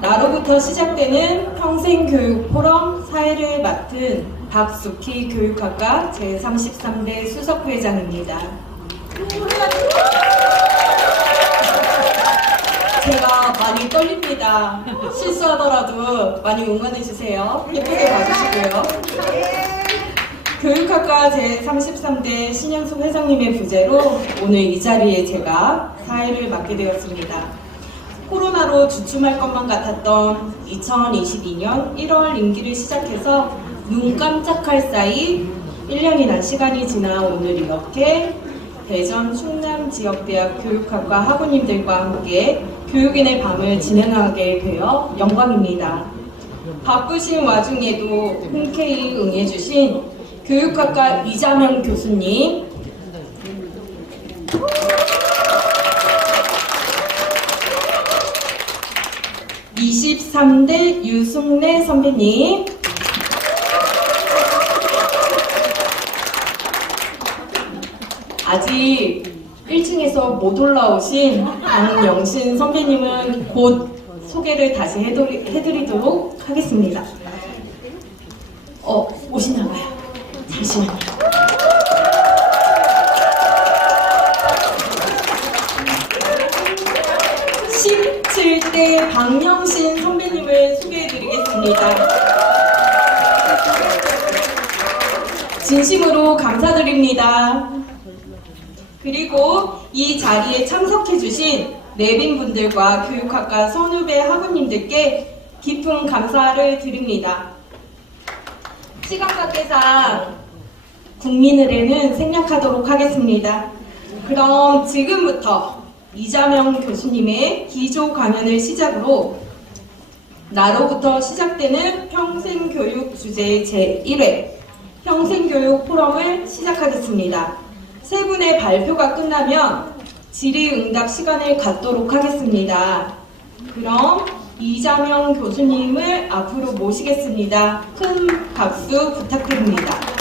나로부터 시작되는 평생교육 포럼 사회를 맡은 박수키 교육학과 제33대 수석회장입니다. 제가 많이 떨립니다. 실수하더라도 많이 응원해주세요. 예쁘게 봐주시고요. 교육학과 제33대 신영숙 회장님의 부재로 오늘 이 자리에 제가 사회를 맡게 되었습니다. 코로나로 주춤할 것만 같았던 2022년 1월 임기를 시작해서 눈 깜짝할 사이 1년이나 시간이 지나 오늘 이렇게 대전 충남 지역대학 교육학과 학우님들과 함께 교육인의 밤을 진행하게 되어 영광입니다. 바쁘신 와중에도 흔쾌히 응해주신 교육학과 이자명 교수님, 23대 유승래 선배님, 아직 1층에서 못 올라오신 강영신 선배님은 곧 소개를 다시 해드리, 해드리도록 하겠습니다. 어, 오시나 봐요. 잠시만요. (17대) 박영신 선배님을 소개해드리겠습니다. 진심으로 감사드립니다. 그리고 이 자리에 참석해주신 내빈분들과 교육학과 선후배 학우님들께 깊은 감사를 드립니다. 시간 관계상 국민의례는 생략하도록 하겠습니다. 그럼 지금부터 이자명 교수님의 기조 강연을 시작으로 나로부터 시작되는 평생교육 주제 제1회 평생교육 포럼을 시작하겠습니다. 세 분의 발표가 끝나면 질의응답 시간을 갖도록 하겠습니다. 그럼 이자명 교수님을 앞으로 모시겠습니다. 큰 박수 부탁드립니다.